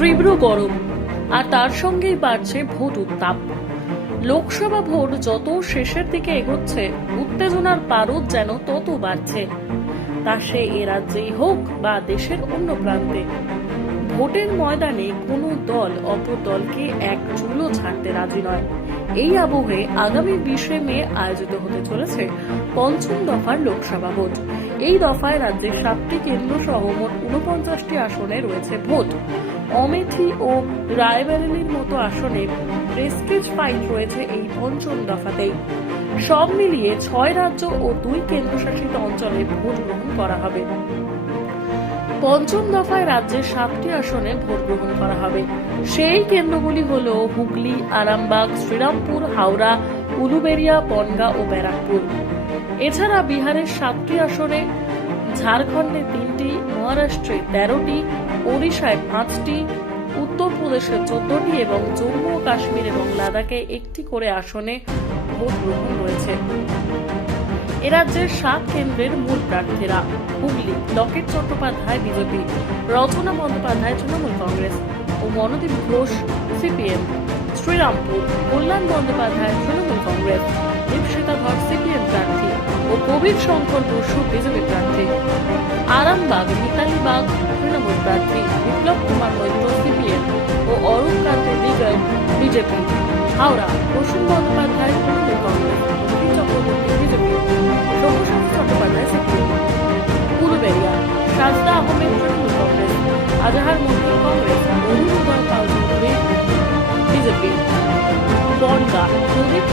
তীব্র গরম, আর তার সঙ্গেই বাড়ছে ভোট উত্তাপ। লোকসভা ভোট যত শেষের দিকে এগোচ্ছে, উত্তেজনার পারদ যেন তত বাড়ছে। তা সে এ রাজ্যেই হোক বা দেশের অন্য প্রান্তে। ভোটের ময়দানে কোনো দল অপর দলকে এক চুলো ছাড়তে রাজি নয়। এই আবহে আগামী বিশে মে আয়োজিত হতে চলেছে পঞ্চম দফার লোকসভা ভোট। এই দফায় রাজ্যের সাতটি কেন্দ্র সহ মোট উনপঞ্চাশটি আসনে রয়েছে ভোট। অমেঠি ও রায়বেরেলির মতো আসনে প্রেস্টিজ ফাইট রয়েছে এই পঞ্চম দফাতেই। সব মিলিয়ে ছয় রাজ্য ও দুই কেন্দ্রশাসিত অঞ্চলে ভোট গ্রহণ করা হবে। পঞ্চম দফায় রাজ্যের সাতটি আসনে ভোট গ্রহণ করা হবে। সেই কেন্দ্রগুলি হল হুগলি, আরামবাগ, শ্রীরামপুর, হাওড়া উলুবেড়িয়া বনগা ও ব্যারাকপুর। এছাড়া বিহারের সাতটি আসনে ঝাড়খণ্ডে তিনটি মহারাষ্ট্রে তেরোটি, ওড়িশায় পাঁচটি উত্তরপ্রদেশে চোদ্দটি এবং জম্মু ও কাশ্মীর এবং লাদাখে একটি করে আসনে ভোট গ্রহণ রয়েছে। এ রাজ্যের সাত কেন্দ্রের মূল প্রার্থীরা হুগলি, লকেট চট্টোপাধ্যায় বিজেপি, রচনা বন্দ্যোপাধ্যায় তৃণমূল কংগ্রেস ও মনোদীপ ঘোষ সিপিএম, শ্রীরামপুর, কল্যাণ বন্দ্যোপাধ্যায় তৃণমূল কংগ্রেস দীপশিতা ধর কবির শঙ্কর বসু বিজেপি প্রার্থী। আরামবাগ, মিতালিবাগ, তৃণমূল প্রার্থী বিপ্লব কুমার মৈত্র, সিপিএম ও Arup Kanti Digal BJP. Howrah, Prasun Bandyopadhyay, Trinamool Congress Chakraborty BJP. Sabyasachi Chattopadhyay, CPM. Uluberia Sajda Ahmed, Trinamool Congress, Azhar মন্দির কংগ্রেস পাল চৌধুরী, বিজেপি। বনগা, প্রদীপ